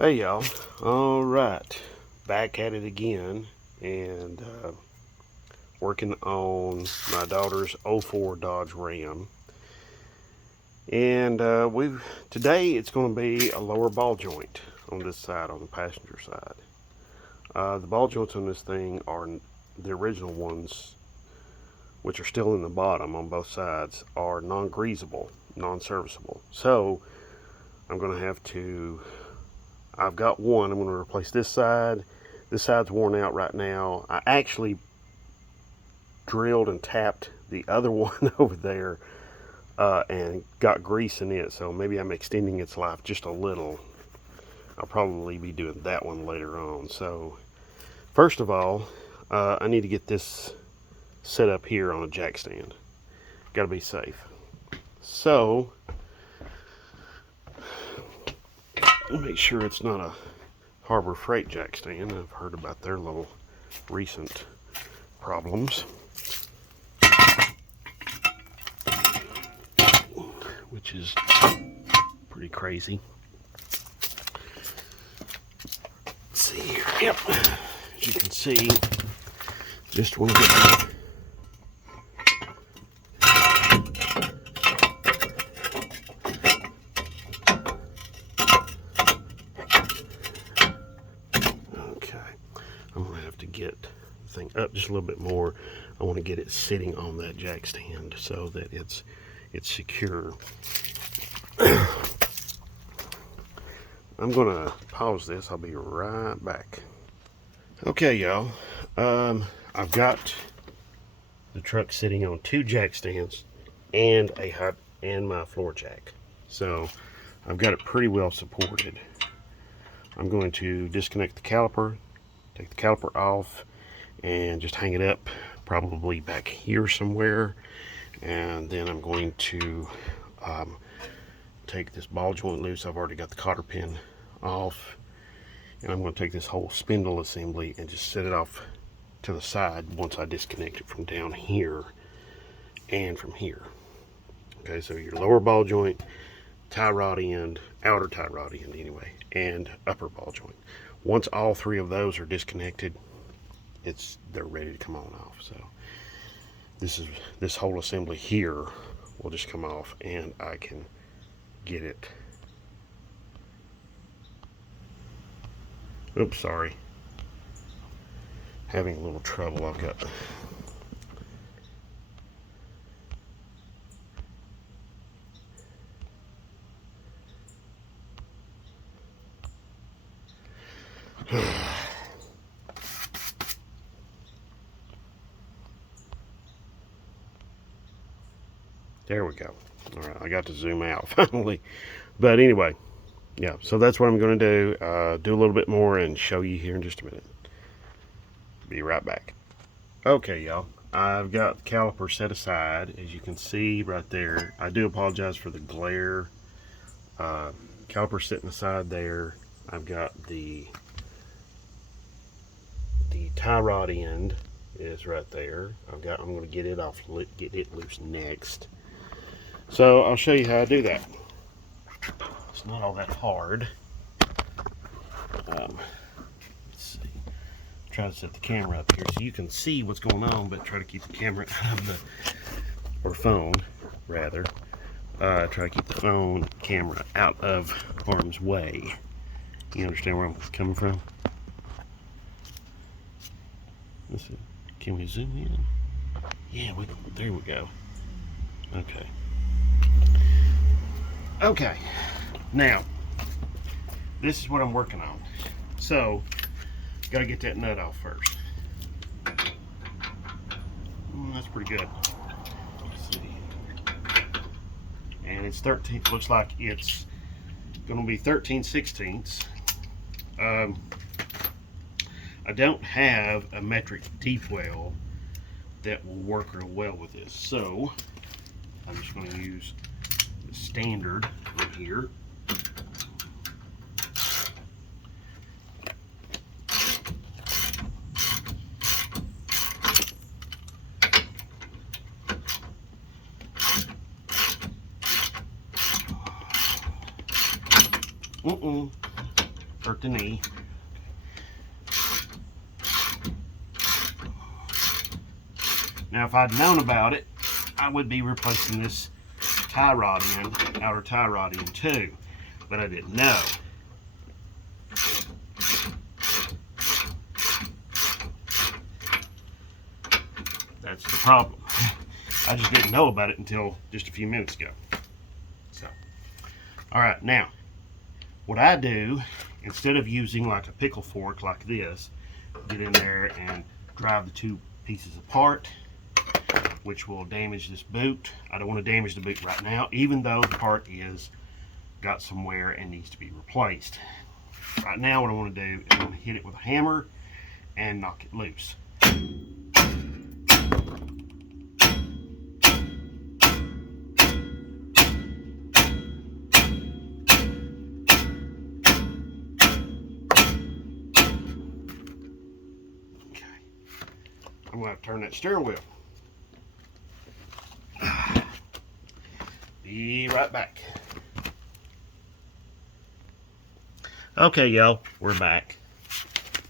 Hey y'all, alright, back at it again and working on my daughter's '04 Dodge Ram. And today it's going to be a lower ball joint on this side, on the passenger side. The ball joints on this thing are the original ones, which are still in the bottom on both sides, are non-greasable, non-serviceable. So I'm going to have to I've got one. I'm going to replace this side. This side's worn out right now. I actually drilled and tapped the other one over there and got grease in it. So maybe I'm extending its life just a little. I'll probably be doing that one later on. So first of all, I need to get this set up here on a jack stand. Got to be safe. So make sure it's not a Harbor Freight jack stand. I've heard about their little recent problems, which is pretty crazy. Let's see here. Yep, as you can see, just want to get to get the thing up just a little bit more. I want to get it sitting on that jack stand so that it's secure. I'm gonna pause this. I'll be right back. Okay, y'all. I've got the truck sitting on two jack stands and my floor jack, so I've got it pretty well supported. I'm going to disconnect the caliper, take the caliper off, and just hang it up, probably back here somewhere. And then I'm going to take this ball joint loose. I've already got the cotter pin off, and I'm going to take this whole spindle assembly and just set it off to the side once I disconnect it from down here and from here. Okay, so your lower ball joint, tie rod end, outer tie rod end anyway, and upper ball joint. Once all three of those are disconnected, they're ready to come on off. So this whole assembly here will just come off, and I can get it. Oops, sorry. Having a little trouble. I've got there we go. All right, I got to zoom out finally. But anyway, yeah, so that's what I'm going to do a little bit more and show you here in just a minute. Be right back. Okay, y'all, I've got the caliper set aside, as you can see right there. I do apologize for the glare. Caliper sitting aside there. I've got the tie rod end is right there. I'm going to get it off, get it loose next. So I'll show you how I do that. It's not all that hard. Let's see. Try to set the camera up here so you can see what's going on, but try to keep the camera out of the, or phone rather. Try to keep the phone camera out of harm's way. You understand where I'm coming from? Let's see. Can we zoom in? Yeah, there we go. Okay. Okay, now this is what I'm working on. So, got to get that nut off first. That's pretty good. Let's see. And it's 13. Looks like it's going to be 13/16. I don't have a metric teeth well that will work real well with this, so I'm just going to use the standard right here. hurt the knee. Now, if I'd known about it, I would be replacing this tie rod end, outer tie rod end too, but I didn't know. That's the problem. I just didn't know about it until just a few minutes ago. So, all right, now, what I do, instead of using like a pickle fork like this, get in there and drive the two pieces apart, which will damage this boot. I don't want to damage the boot right now, even though the part is got some wear and needs to be replaced. Right now, what I want to do is I'm going to hit it with a hammer and knock it loose. I'm going to have to turn that steering wheel. Be right back. Okay, y'all, we're back.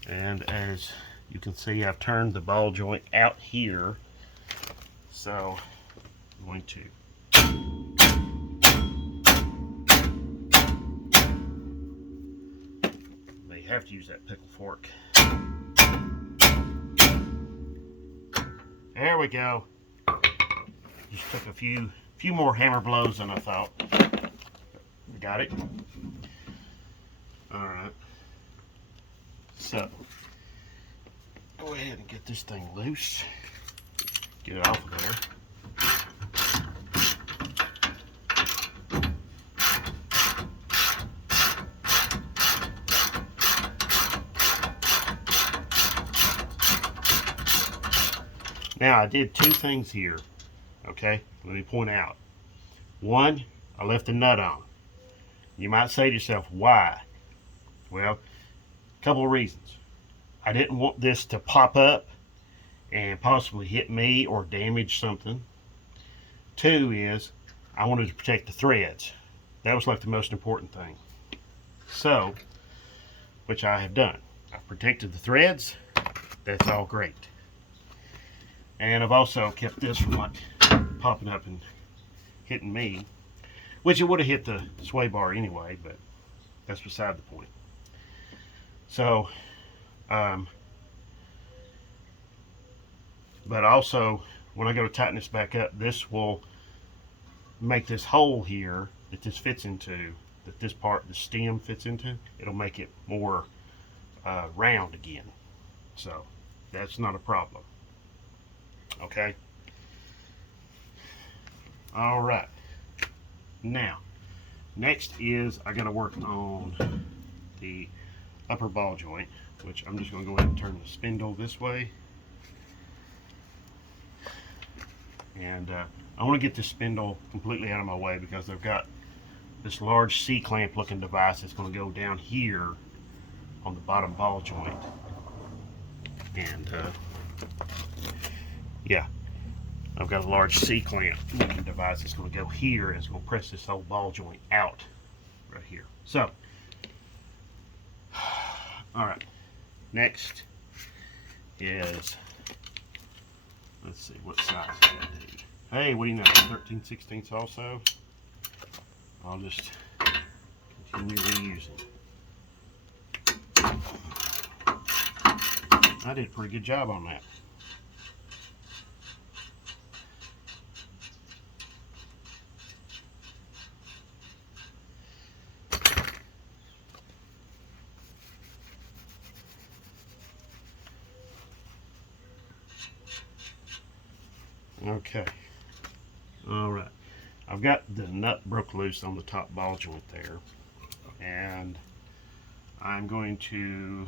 And as you can see, I've turned the ball joint out here. So I'm going to may have to use that pickle fork. There we go. Just took a few more hammer blows than I thought. Got it? Alright. So, go ahead and get this thing loose. Get it off of there. Now, I did two things here, okay? Let me point out. One, I left the nut on. You might say to yourself, why? Well, a couple of reasons. I didn't want this to pop up and possibly hit me or damage something. Two is, I wanted to protect the threads. That was like the most important thing. So, which I have done. I've protected the threads. That's all great. And I've also kept this from like popping up and hitting me, which it would have hit the sway bar anyway, but that's beside the point. So, but also when I go to tighten this back up, this will make this hole here that this fits into, that this part, the stem fits into, it'll make it more round again. So that's not a problem. Okay. All right. Now, next is I got to work on the upper ball joint, which I'm just going to go ahead and turn the spindle this way. And I want to get this spindle completely out of my way because I've got this large C-clamp looking device that's going to go down here on the bottom ball joint. And yeah, I've got a large C-clamp looking device that's going to go here and it's going to press this whole ball joint out right here. So, all right, next is, let's see, what size is that dude? Hey, what do you know, 13/16 also? I'll just continue reusing. I did a pretty good job on that. Okay. All right. I've got the nut broke loose on the top ball joint there, and I'm going to,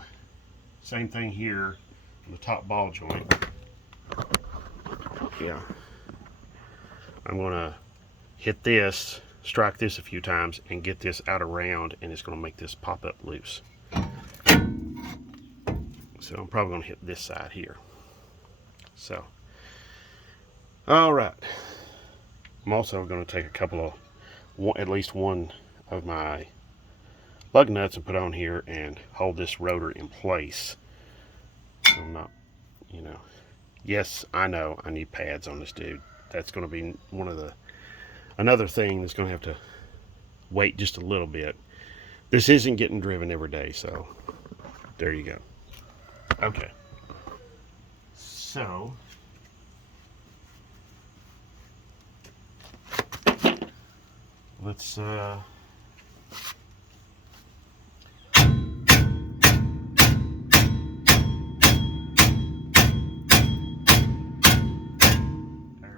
same thing here on the top ball joint. Yeah. I'm going to hit this, strike this a few times, and get this out around, and it's going to make this pop up loose. So I'm probably going to hit this side here. So, all right. I'm also going to take a couple of, at least one of my lug nuts and put on here and hold this rotor in place. I'm not, you know, yes, I know I need pads on this dude. That's going to be another thing that's going to have to wait just a little bit. This isn't getting driven every day, so there you go. Okay. So, let's there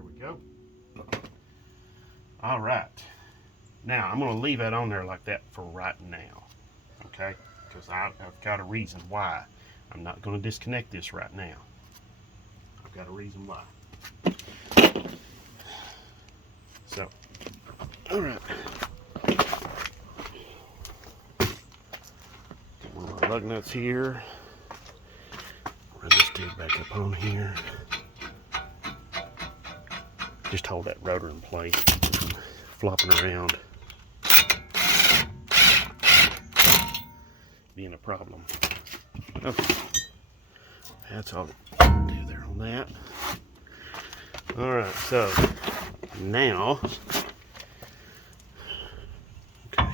we go. All right. Now, I'm going to leave that on there like that for right now. Okay? Because I've got a reason why. I'm not going to disconnect this right now. I've got a reason why. So, all right. One of my lug nuts here. Run this dude back up on here. Just hold that rotor in place, keep it from flopping around, being a problem. Okay, that's all I'll do there on that. All right, so now, okay,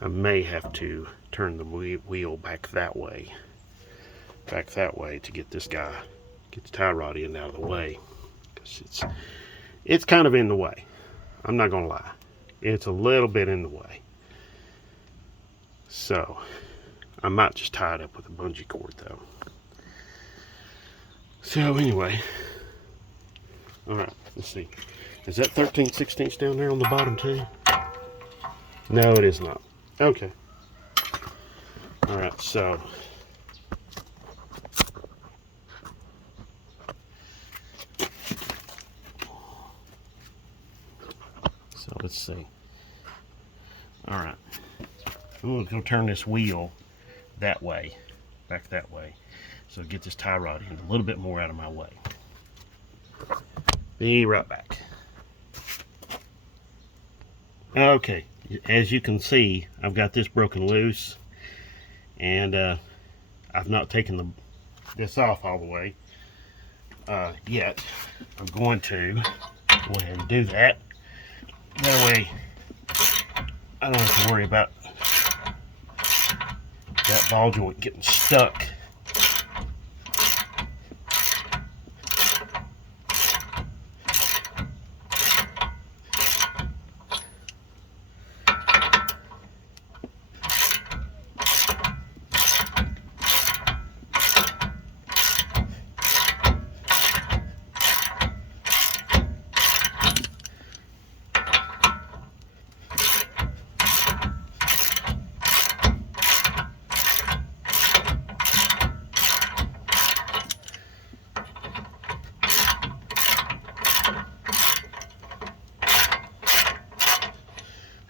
I may have to turn the wheel back that way to get this guy, get the tie rod end out of the way, because it's kind of in the way. I'm not gonna lie, it's a little bit in the way. So I might just tie it up with a bungee cord though. So anyway, all right, let's see. Is that 13/16 down there on the bottom too? No, it is not. Okay. All right, so let's see. All right, I'm going to go turn this wheel that way, back that way, so get this tie rod end a little bit more out of my way. Be right back. Okay, as you can see, I've got this broken loose, and I've not taken this off all the way yet. I'm going to go ahead and do that. That way, I don't have to worry about that ball joint getting stuck.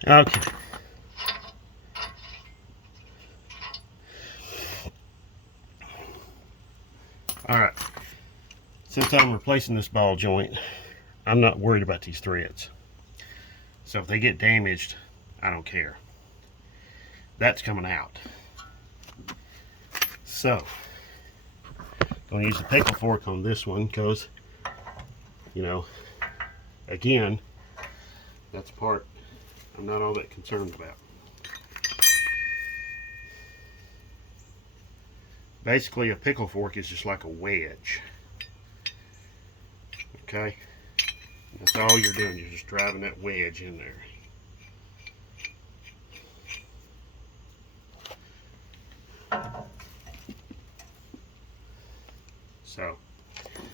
Okay. All right. Since I'm replacing this ball joint, I'm not worried about these threads. So if they get damaged, I don't care. That's coming out. So, I'm going to use the pickle fork on this one because, you know, again, that's part I'm not all that concerned about. Basically, a pickle fork is just like a wedge. Okay? That's all you're doing. You're just driving that wedge in there. So,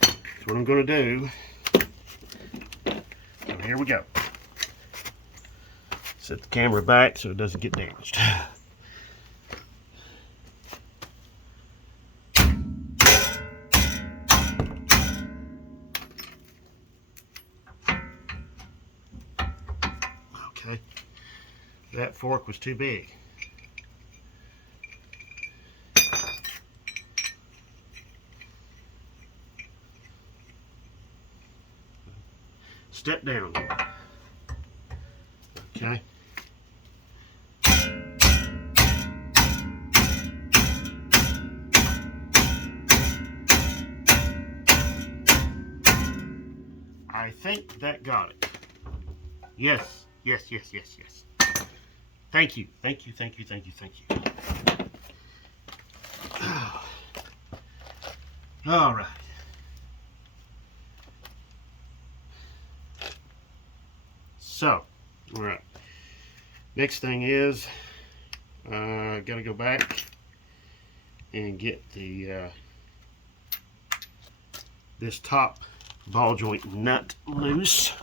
that's what I'm going to do. So here we go. Set the camera back so it doesn't get damaged. Okay, that fork was too big. Step down. Okay. I think that got it. Yes, yes, yes, yes, yes. Thank you, thank you, thank you, thank you, thank you. All right. So, all right. Next thing is, got to go back and get the this top ball joint nut loose.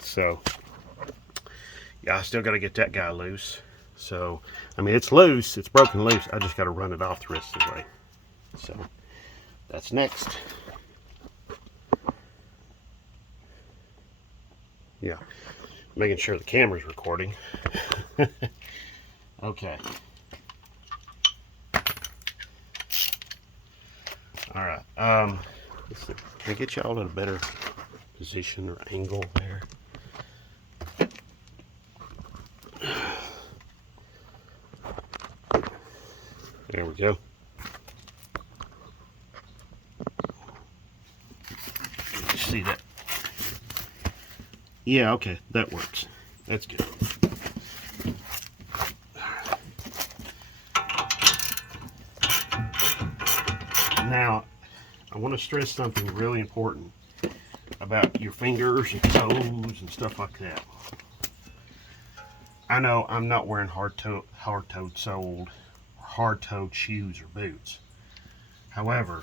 So, yeah, I still got to get that guy loose. So, I mean, it's loose, it's broken loose. I just got to run it off the rest of the way. So, that's next. Yeah, making sure the camera's recording. Okay. All right. Let's see. Can I get y'all in a better position or angle there? There we go. You see that? Yeah, okay, that works. That's good. Now, I want to stress something really important about your fingers and toes and stuff like that. I know I'm not wearing hard-toed soled, hard-toed shoes or boots. However,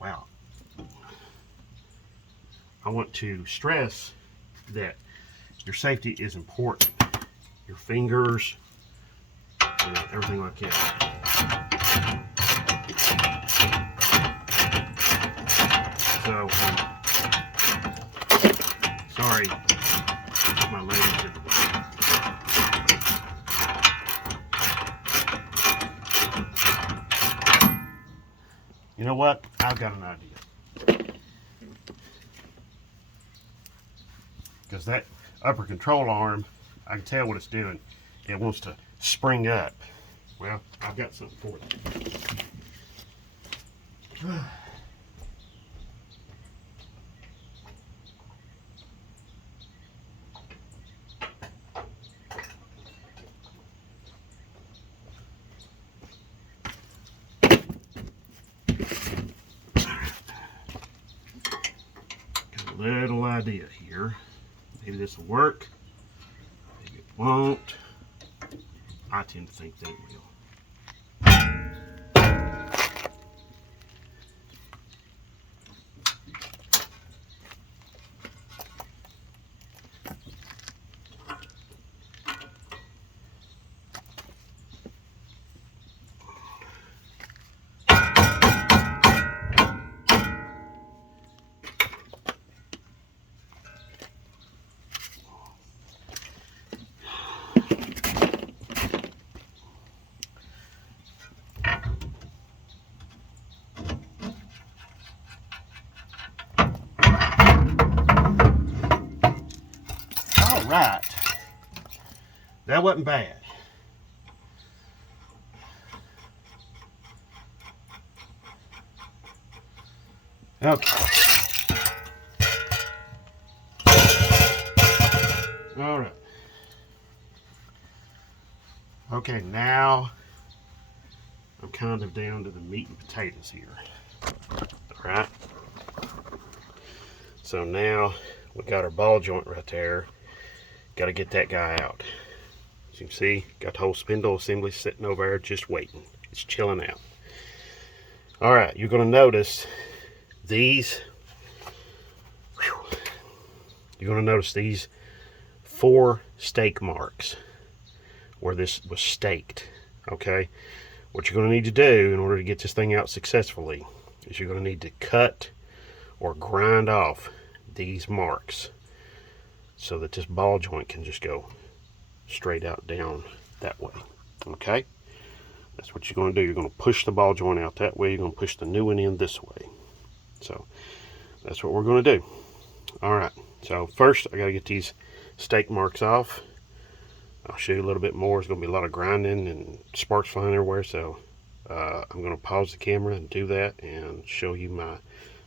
wow, I want to stress that your safety is important. Your fingers, you know, everything like that. So, sorry, my legs everywhere. You know what? I've got an idea. Because that upper control arm, I can tell what it's doing. It wants to spring up. Well, I've got something for it. Got a little idea here. Maybe this will work. Maybe it won't. I tend to think that it will. All right. That wasn't bad. Okay. All right. Okay, now I'm kind of down to the meat and potatoes here. All right. So now we got our ball joint right there. Got to get that guy out. As you can see, got the whole spindle assembly sitting over there just waiting. It's chilling out. All right, you're going to notice these. You're going to notice these 4 stake marks where this was staked. Okay, what you're going to need to do in order to get this thing out successfully is you're going to need to cut or grind off these marks so that this ball joint can just go straight out down that way. Okay, that's what you're going to do. You're going to push the ball joint out that way. You're going to push the new one in this way. So that's what we're going to do. All right, so first I got to get these stake marks off. I'll show you a little bit more. There's going to be a lot of grinding and sparks flying everywhere, so I'm going to pause the camera and do that and show you my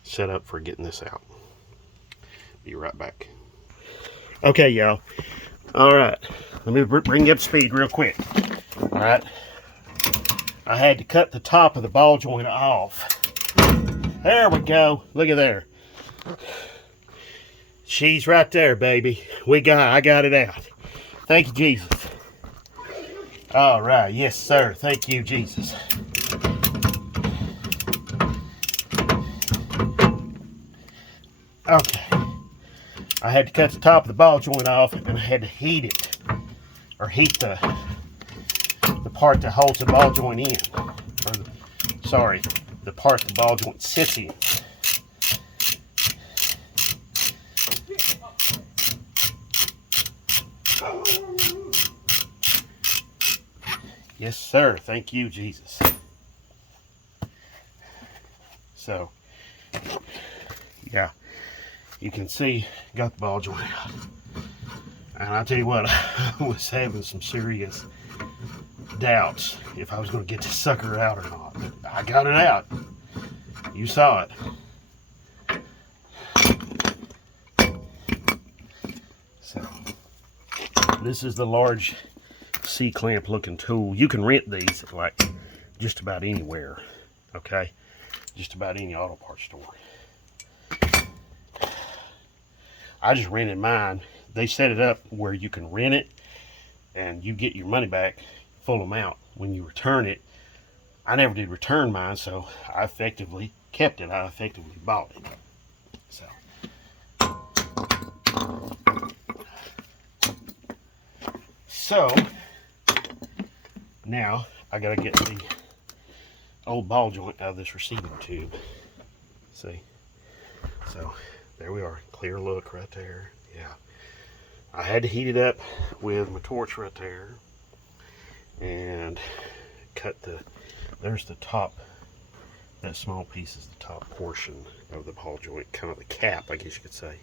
setup for getting this out. Be right back. Okay, y'all. All right, let me bring you up to speed real quick. All right, I had to cut the top of the ball joint off. There we go. Look at there. She's right there, baby. I got it out. Thank you, Jesus. All right, yes, sir. Thank you, Jesus. Okay, I had to cut the top of the ball joint off, and I had to heat it, or heat the part that holds the ball joint in, sorry, the part the ball joint sits in. Yes, sir. Thank you, Jesus. So, yeah, you can see, got the ball joint out. And I tell you what, I was having some serious doubts if I was going to get this sucker out or not. But I got it out. You saw it. So, this is the large C-clamp looking tool. You can rent these at like just about anywhere. Okay? Just about any auto parts store. I just rented mine. They set it up where you can rent it and you get your money back full amount when you return it. I never did return mine, so I effectively kept it. I effectively bought it. So now I gotta get the old ball joint out of this receiving tube. See? So there we are. Clear look right there. Yeah. I had to heat it up with my torch right there and cut there's the top, that small piece is the top portion of the ball joint, kind of the cap, I guess you could say.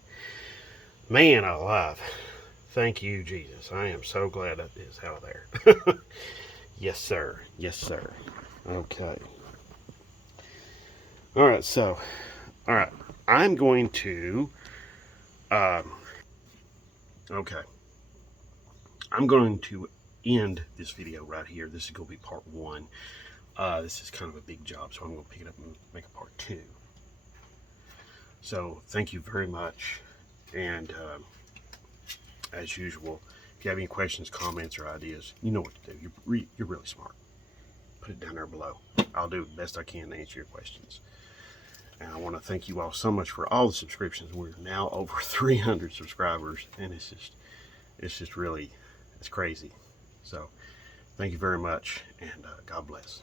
Man alive. Thank you, Jesus. I am so glad that is out of there. Yes, sir. Yes, sir. Okay. All right, so, all right. I'm going to, okay. I'm going to end this video right here. This is going to be part 1. This is kind of a big job, so I'm going to pick it up and make a part 2. So, thank you very much. And, as usual, if you have any questions, comments, or ideas, you know what to do. You're really smart. Put it down there below. I'll do the best I can to answer your questions. And I want to thank you all so much for all the subscriptions. We're now over 300 subscribers, and it's just really, it's crazy. So, thank you very much, and God bless.